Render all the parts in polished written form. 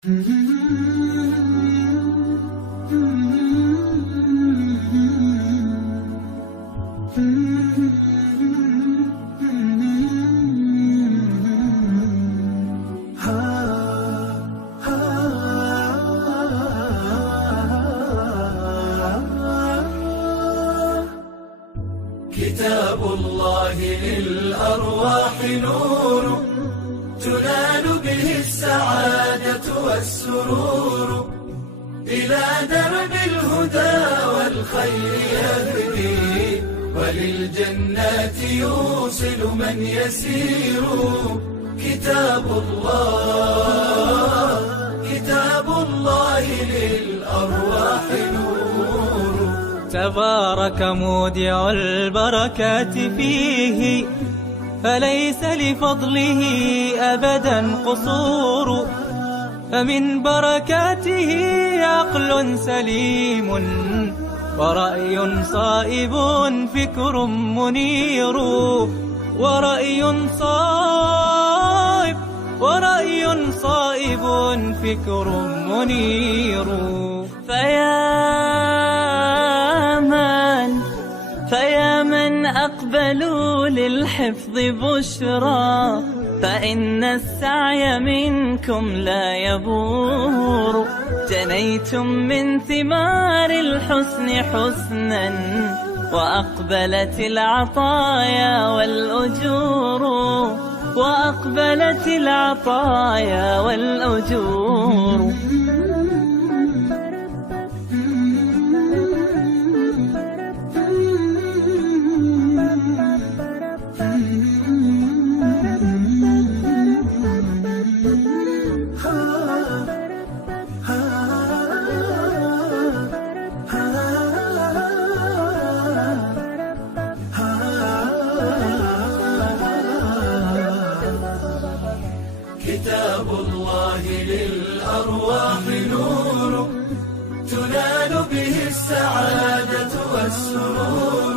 كتاب الله للأرواح نور تنال به السعادة والسرور، إلى درب الهدى والخير يهدي، وللجنات يوصل من يسير. كتاب الله للأرواح نور. تبارك مودع البركات فيه، فليس لفضله أبدا قصور. فمن بركاته عقل سليم، ورأي صائب فكر منير. ورأي صائب فكر منير. فيا من أقبلوا للحفظ بشرى، فإن السعي منكم لا يبور. جنيتم من ثمار الحسن حسنا، وأقبلت العطايا والأجور. كتاب الله للأرواح نور تنال به السعادة والسرور،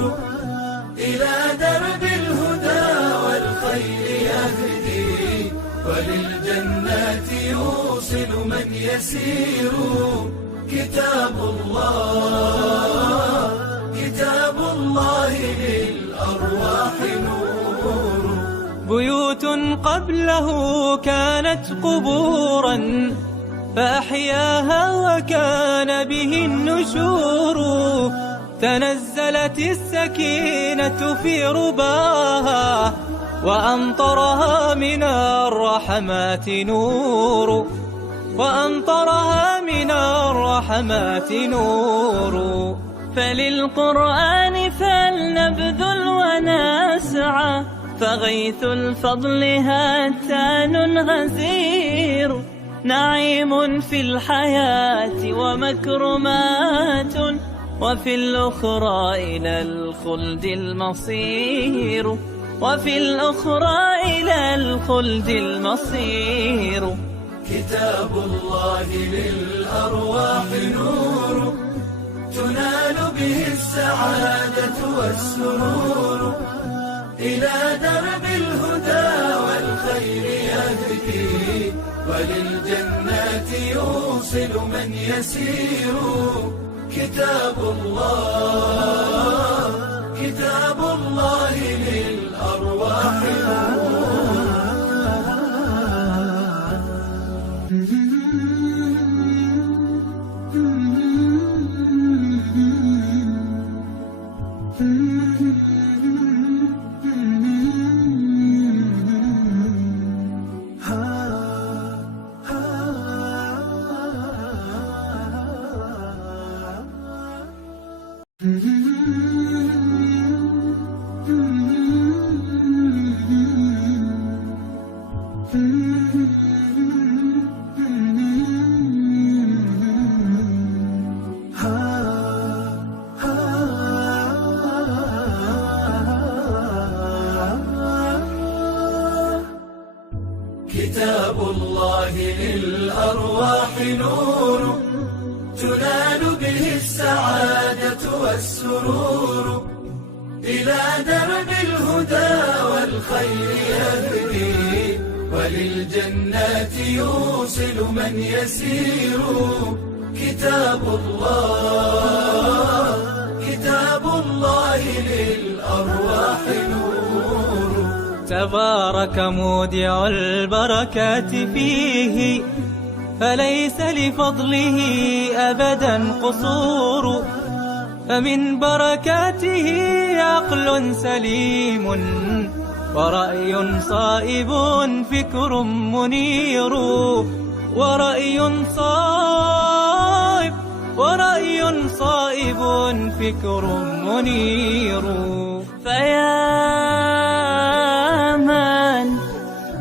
إلى درب الهدى والخير يهدي، وللجنات يوصل من يسير. كتاب الله للأرواح نور. بيوت قبله كانت قبورا، فأحياها وكان به النشور. تنزلت السكينة في رباها، وأمطرها من الرحمات نور. فللقرآن فلنبذل ونسعى، فغيث الفضل هاتان غزير. نعيم في الحياة ومكرمات، وفي الأخرى إلى الخلد المصير. كتاب الله للأرواح نور تنال به السعادة والسرور، إلى درب الهدى والخير يهدي، وللجنات يوصل من يسير. كتاب الله للأرواح نور. كتاب الله للأرواح نور تنال به السعادة والسرور، إلى درب الهدى والخير يهدي، وللجنات يوصل من يسير. كتاب الله للأرواح نور. تبارك مودع البركات فيه، فليس لفضله أبدا قصور. فمن بركاته عقل سليم، ورأي صائب فكر منير. ورأي صائب فكر منير.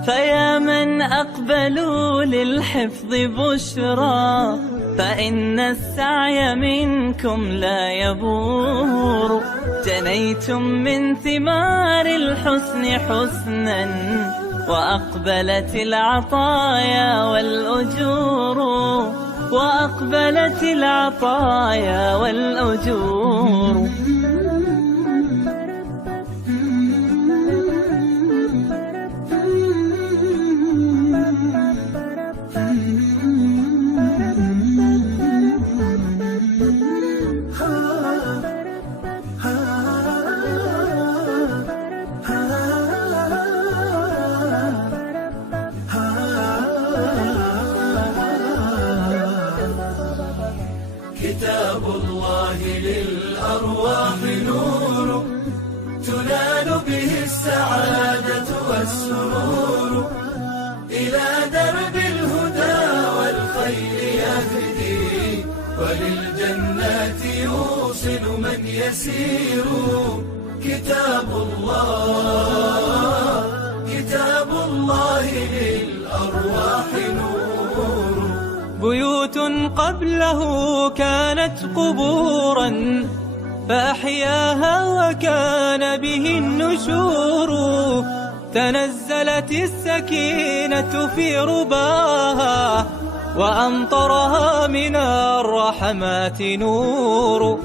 فيا من أقبلوا للحفظ بشرى، فإن السعي منكم لا يبور. جنيتم من ثمار الحسن حسنا، وأقبلت العطايا والأجور. وأقبلت العطايا والأجور. كتاب الله للأرواح نور، تنال به السعادة والسرور. إلى درب الهدى والخير يهدي، وللجنات يوصل من يسير. كتاب الله للأرواح نور. بيوت قبله كانت قبورا، فأحياها وكان به النشور. تنزلت السكينة في رباها، وأمطرها من الرحمات نور.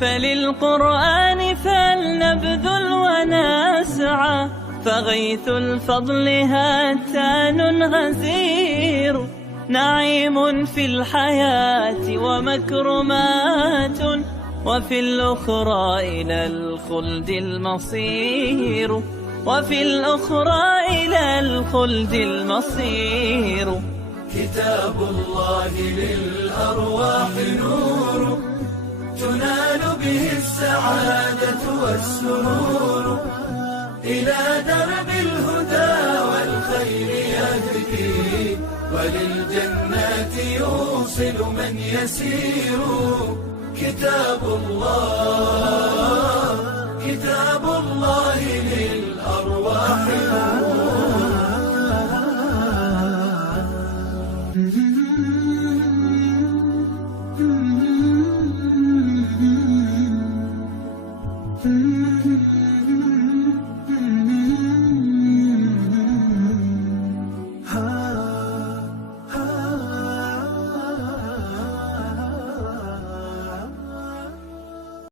فللقرآن فلنبذل ونسعى، فغيث الفضل هاتان غزير. نعيم في الحياة ومكرمات، وفي الأخرى إلى الخلد المصير. كتاب الله للأرواح نور، تنال به السعادة والسرور. إلى درب الهدى والخير يهدي، وللجنات يوصل من يسير. كتاب الله